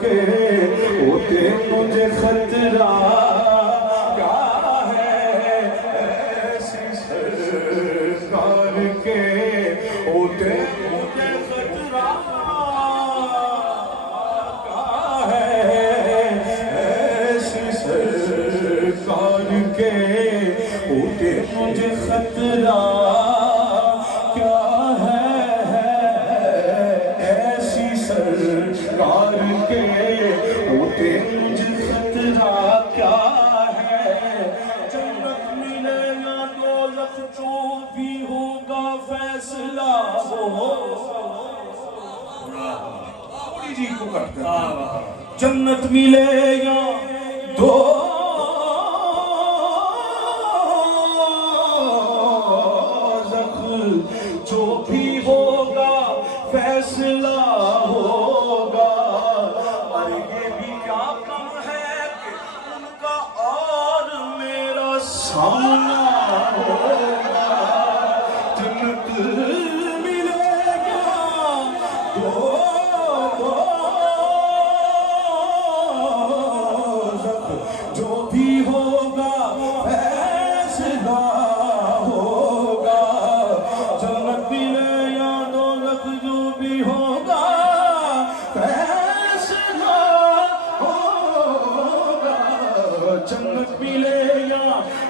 کے ہوتے مجھے خطرہ کیا ہے، ایسی سرکار کے ہوتے مجھے خطرہ کیا ہے، ایسی سرکار کے ہوتے مجھے خطرہ کیا ہے، ایسی سرکار کے ہوتے مجھے خطرہ کیا ہے، جنت ملے یا دوزخ جو بھی ہوگا فیصلہ ہو، جی کو کرتا جنت ملے یا دوزخ جو بھی ہوگا فیصلہ ہوگا، اور یہ بھی کیا کم ہے کہ ان کا اور میرا سامنا ہوگا، جنت ملے گا دوزخ جو بھی ہوگا فیصلہ ہوگا، جنت ملے یا دوزخ جو بھی ہوگا فیصلہ ہوگا، جنت ملے یا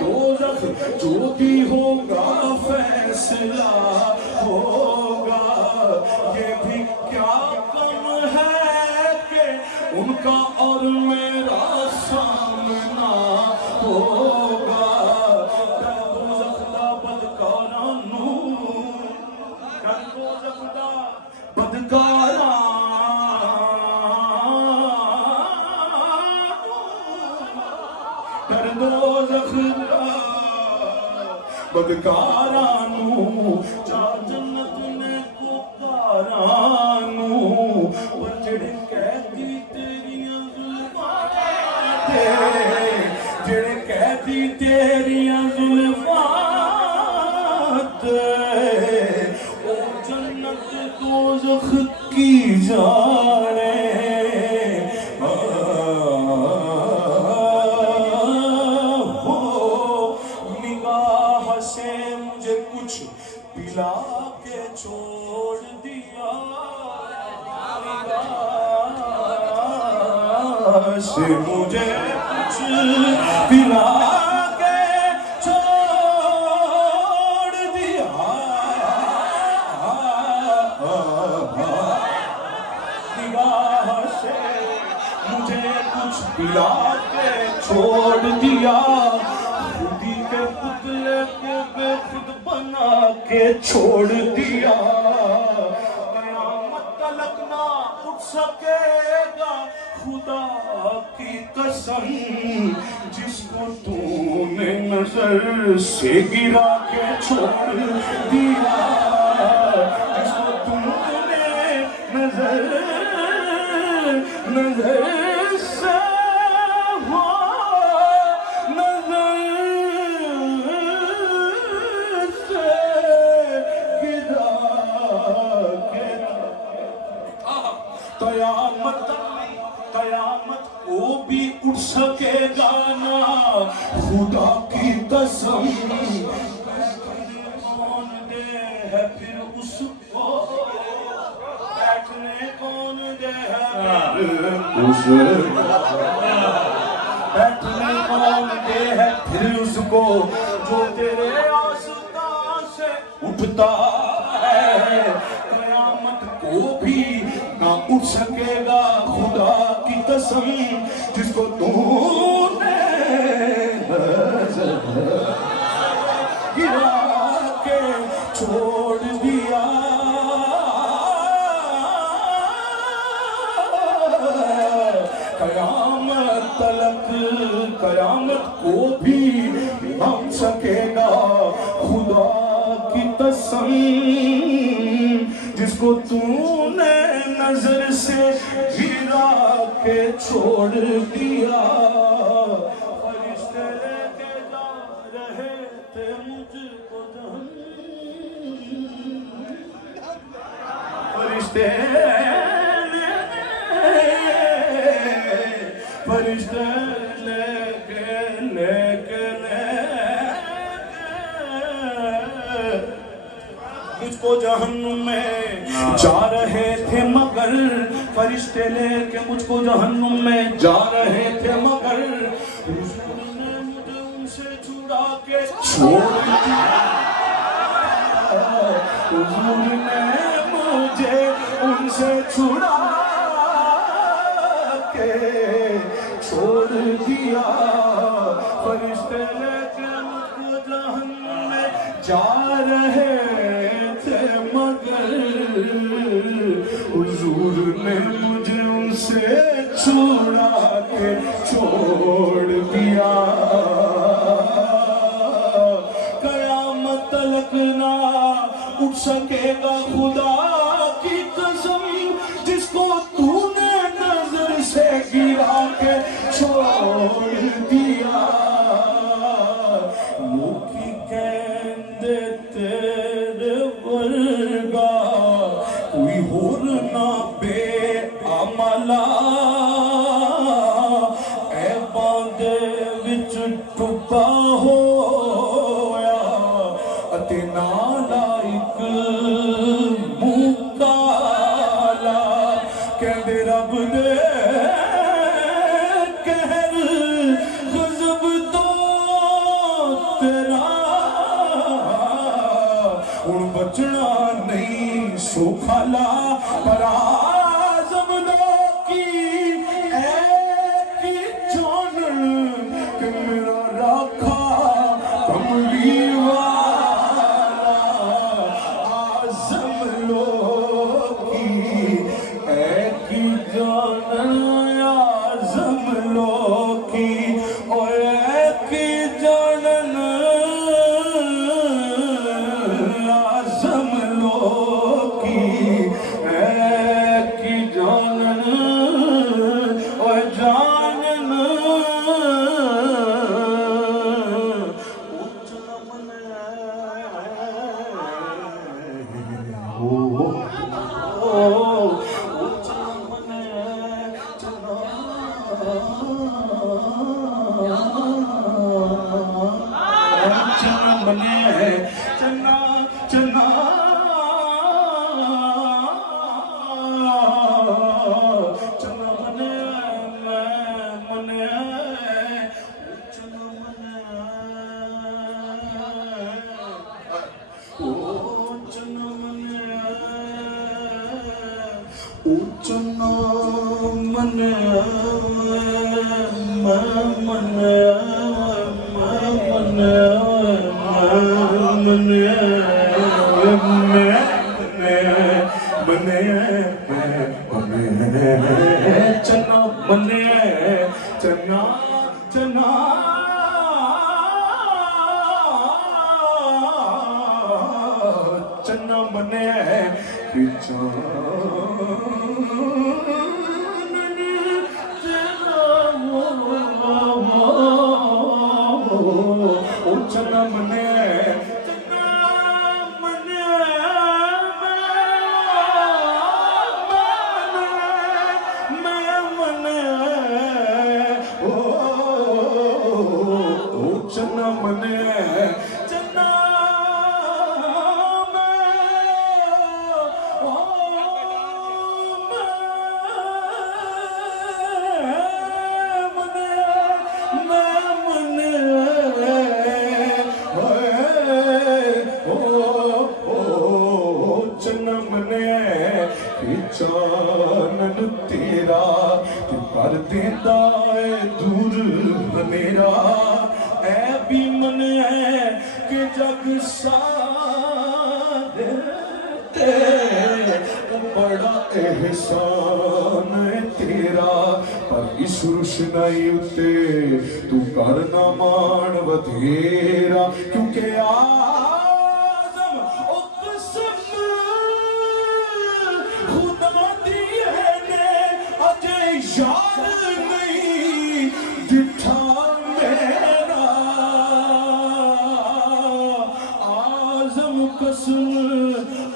دوزخ جو بھی ہوگا فیصلہ ہوگا، یہ بھی کیا کم ہے کہ ان کا اور میرا سامنا ہوگا، در دوزخ دا بدکارانو، در دوزخ دا بدکارانو، در دوزخ دا بدکارانو، جا جنت نے کو کارانو، پر جڑے قیدی تیریاں ظلمات جڑے قیدی تیریاں ظلمات او جنت دوزخ کی جانے، نگاہ سے مجھے کچھ پلا کے چھوڑ دیا، نگاہ سے مجھے کچھ پلا کے چھوڑ دیا، نگاہ سے مجھے کچھ پلا کے چھوڑ دیا، خودی کے پتلے کو بے خود بنا کے چھوڑ دیا، قیامت تلک نہ اٹھ سکے گا خدا کی قسم، جس کو تو نے نظر سے گرا کے چھوڑ دیا، جس کو تم نے نظر سے قیامت کو بھی اٹھ سکے گا نا خدا کی قسم، کون دے ہے پھر اس کو بیٹھنے، کون دے ہے اس بیٹھنے، کون دے ہے پھر اس کو جو تیرے آستان سے اٹھتا ہے، قیامت کو بھی نہ اٹھ سکے گا خدا کی قسم، جس کو تو نے گرا کے چھوڑ دیا، قیامت تلک قیامت کو بھی نہ سکے گا خدا کی قسم، جس کو تو نے نظر سے گرا کے چھوڑ دیا، فرشتے لے کے جا رہے تھے مجھ کو جہنم، فرشتے لے کو جہنم میں جا رہے تھے مگر فرشتے لے کے مجھ کو جہنم میں جا رہے تھے مگر حضور نے مجھے ان سے چھڑا کے چھوڑ دیا حضور نے مجھے ان سے چھڑا کے چھوڑ دیا فرشتے لے کے مجھ کو جہنم میں جا رہے تھے مگر حضور نے مجھے ان سے چھڑا کے چھوڑ دیا قیامت تلک نہ اٹھ سکے گا خدا کی قسم جس کو تو نے نظر سے گرا کے چھوڑ دیا لوکی کہندے تیرے ورگا کوئی ہور نہ بے عملہ اے باندے وچ ڈوبا ہویا اتے نالائک منہ کالا کہندے رب دے قہر غضب تو تیرا ہن بچنا نہیں سوکھالا پر آزم لوکی ایک ہی جان کہ میرا راکھا کملی والا آزم لوکی ایک ہی جان آزم لوکی اور ایک ہی جان آزم لوکی ایک ہی جان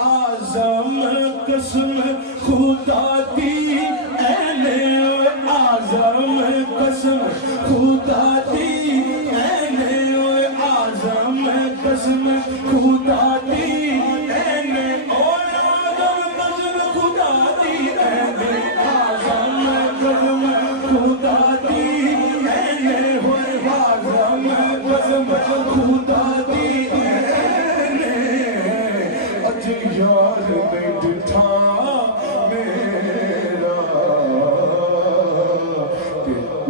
اور جان قسم خدا دی